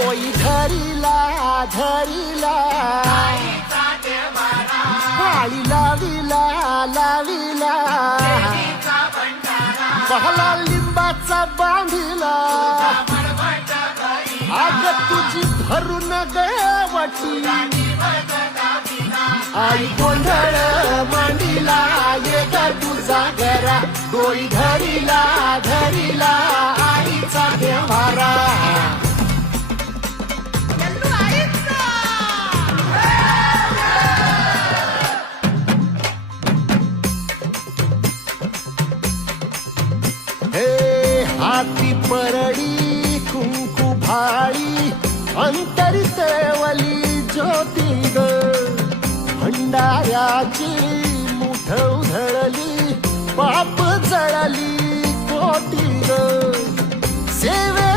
डोई धरिला धरिला माळी लाविला लाविला पहला लिंबाचा बांधिला आग तुझी भरून गवटी आई गोंधळ मांडिला ये ग तुझा घरा डोई धरिला धरिला आईचा देवारा हे हाती परडी कुंकू भाळी अंतरी तेवली ज्योती ग भंडाऱ्याची मुठ उधळली पाप जळली कोटी ग सेवे